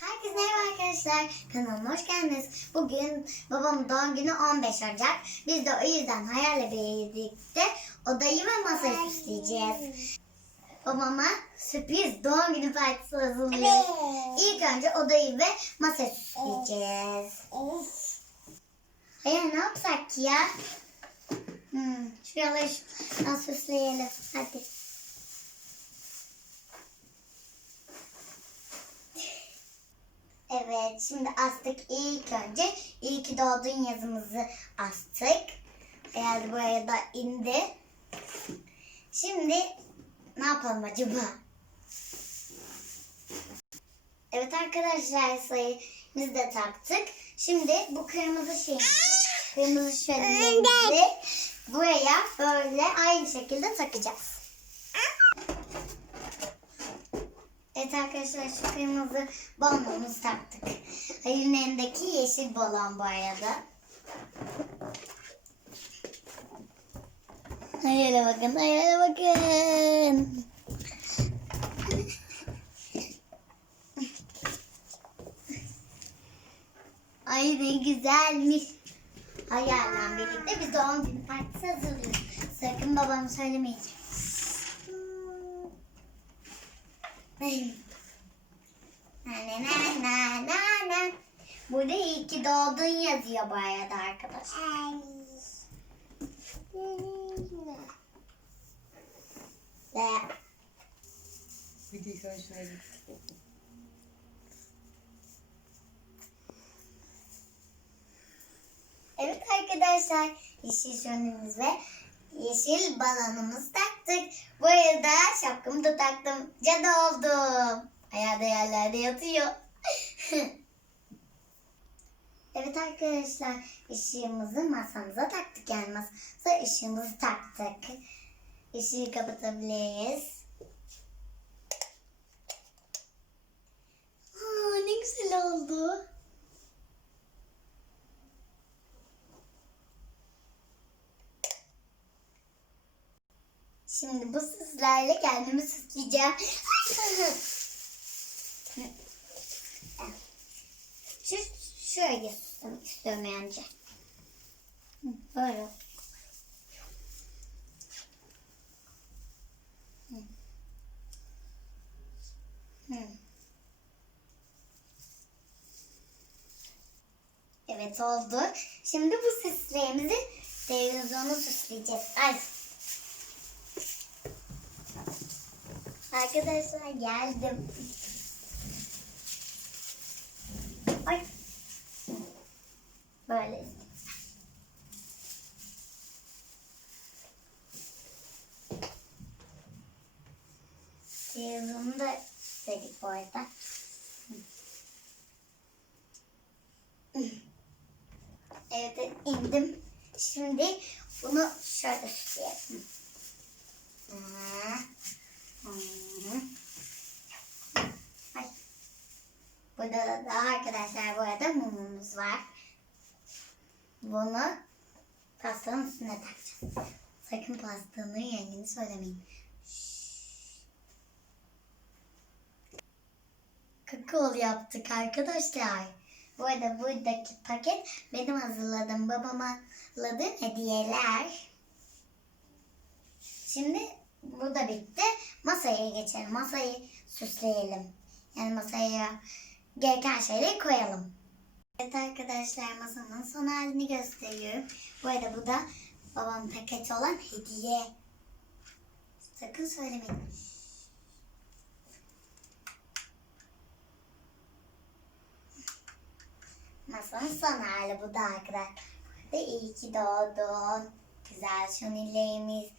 Herkese merhaba arkadaşlar. Kanalıma hoş geldiniz. Bugün babamın doğum günü 15 Ocak. Biz de o yüzden hayalle birlikte odayı ve masayı süsleyeceğiz. Babama sürpriz doğum günü partisi hazırlıyoruz. İlk önce odayı ve masayı süsleyeceğiz. Hayal ne yapsak ki ya? Hmm, şuraları şuradan süsleyelim. Hadi. Evet, şimdi astık ilk önce. İyi ki doğdun yazımızı astık. Geldi buraya da indi. Şimdi ne yapalım acaba? Evet arkadaşlar sayımızı da taktık. Şimdi bu kırmızı şeyimizi, kırmızı şölenimizi buraya böyle aynı şekilde takacağız. Evet arkadaşlar şu kırmızı balonumuzu taktık. Hayır'ın elindeki yeşil balon bu arada. Hayır'a bakın, hayır'a bakın. Ay ne güzelmiş. Hayal'le birlikte biz doğum günü partisi hazırlıyoruz. Sakın babam söylemeyecek. Na na na na na. Burada iyi ki doğdun yazıyor bu arada arkadaşlar. Ve Bir dakika hoşuna gitti. evet arkadaşlar yeşil şönümüz ve yeşil balonumuzu taktık. Bu arada şapkamı da taktım. Cadı oldum. Ayağı da yerlerde yatıyor. evet arkadaşlar ışığımızı masamıza taktık yani masaya ışığımızı taktık. Işığı kapatabiliriz. Aa, ne güzel oldu. Şimdi bu süslerle kendimi süsleyeceğim. Şu, şöyle süslemek istiyorum önce. Böyle. Evet oldu. Şimdi bu süslerimizi televizyonu süsleyeceğiz. Ay. Arkadaşlar geldim. Ay. Böyle. Televizyonu da dedik bu arada. Evet indim. Şimdi bunu şöyle süsleyelim. Hı. Hı. Ay. Burada da arkadaşlar bu arada mumumuz var. Bunu pastanın üstüne takacağız. Sakın pastanın rengini söylemeyin. Kakaolu yaptık arkadaşlar. Bu arada buradaki paket benim hazırladığım babama hazırladığım hediyeler. Şimdi bu da bitti. Masaya geçelim. Masayı süsleyelim. Yani masaya gereken şeyleri koyalım. Evet arkadaşlar masanın son halini gösteriyorum. Bu arada bu da babam paketi olan hediye. Sakın söylemeyin. Masanın son hali bu da arkadaşlar. Burada iyi ki doğdun. Güzel şunillerimiz.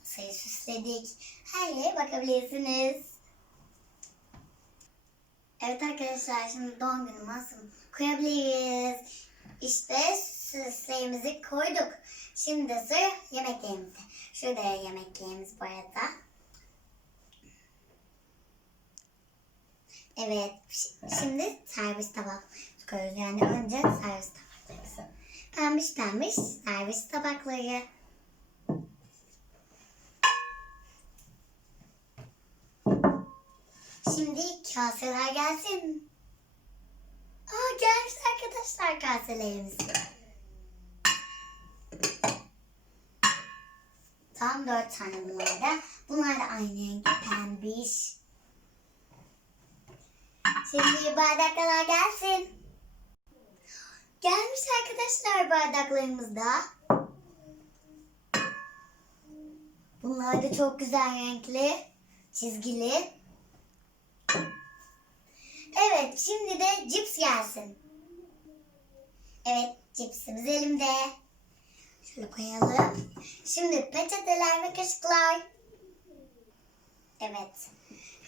Masayı süsledik. Her yere bakabilirsiniz. Evet arkadaşlar şimdi doğum günü masamı koyabiliriz. İşte süslerimizi koyduk. Şimdi sıra yemeklerimize. Şurada yemeklerimiz bu arada. Evet şi- şimdi servis tabak koyuyoruz. Yani önce servis tabakları. Pembiş pembiş servis tabakları. Şimdi kaseler gelsin. arkadaşlar kaselerimizi. Tam dört tane bunlarda. Bunlar da aynı renk pembiş. Şimdi bardaklar gelsin. Gelmiş arkadaşlar bardaklarımız da. Bunlar da çok güzel renkli, çizgili. Evet, şimdi de cips gelsin. Evet, cipsimiz elimde. Şöyle koyalım. Şimdi peçeteler ve kaşıklar. Evet,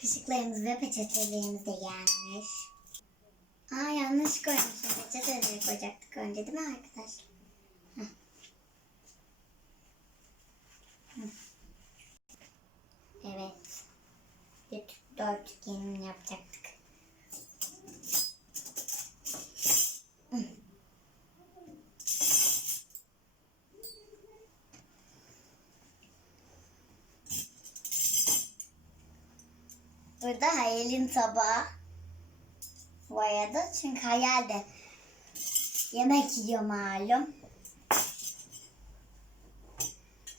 kaşıklarımız ve peçetelerimiz de gelmiş. Aa yanlış koymuşum. Peçeteleri koyacaktık önce değil mi arkadaşlar? Evet. Bir dört üçgen yapacaktık. Burada hayalin tabağı. Bu arada çünkü hayal de yemek yiyor malum.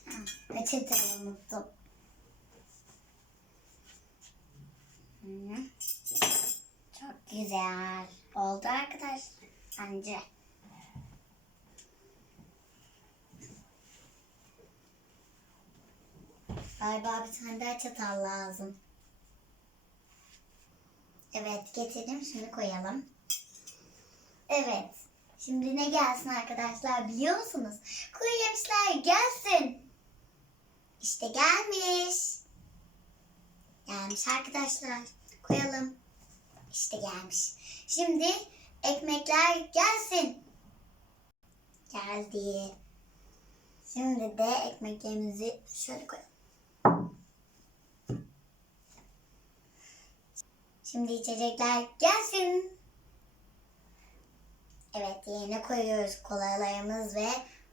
Ha, Peçeteyi unuttum. Çok güzel. Oldu arkadaşlar. Bence. Galiba bir tane daha çatal lazım. Evet getirdim. Şimdi koyalım. Evet. Şimdi ne gelsin arkadaşlar biliyor musunuz? Kuru yemişler gelsin. İşte gelmiş. Gelmiş arkadaşlar. Koyalım. İşte gelmiş. Şimdi ekmekler gelsin. Geldi. Şimdi de ekmeklerimizi şöyle koyalım. Şimdi içecekler gelsin. Evet yerine koyuyoruz. Kolalarımız ve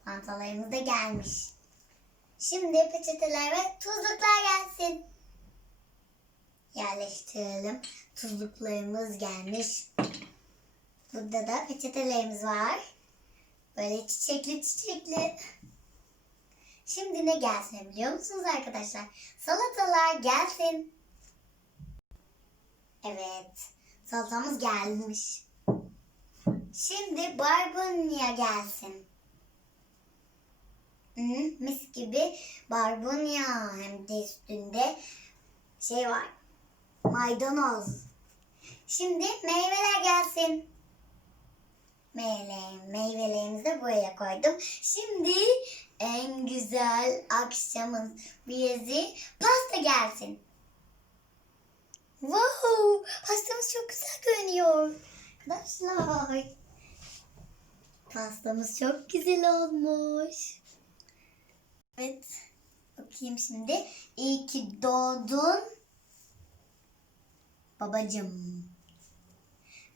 pantalarımız da gelmiş. Şimdi peçeteler ve tuzluklar gelsin. Yerleştirelim. Tuzluklarımız gelmiş. Burada da peçetelerimiz var. Böyle çiçekli çiçekli. Şimdi ne gelsin biliyor musunuz arkadaşlar? Salatalar gelsin. Evet. Salatamız gelmiş. Şimdi barbunya gelsin. Hı, mis gibi barbunya hem de üstünde şey var. Maydanoz. Şimdi meyveler gelsin. Meyve, meyvelerimizi de buraya koydum. Şimdi en güzel akşamın biyezi pasta gelsin. Wow! Pastamız çok güzel görünüyor. Arkadaşlar. Pastamız çok güzel olmuş. Evet. Bakayım şimdi. İyi ki doğdun. Babacım.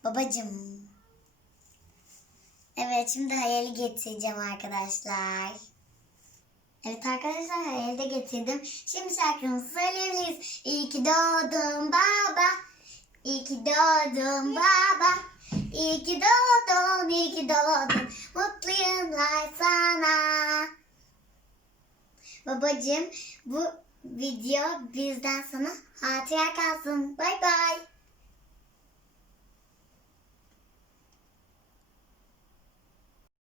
Babacım. Evet şimdi hayali getireceğim arkadaşlar. Evet arkadaşlar hayali de getirdim. Şimdi şarkımızı söyleyebiliriz. İyi ki doğdun baba. İyi ki doğdun baba. İyi ki doğdun, iyi ki doğdun. Mutlu yıllar sana. Babacığım bu video bizden sana hatıra kalsın. Bay bay.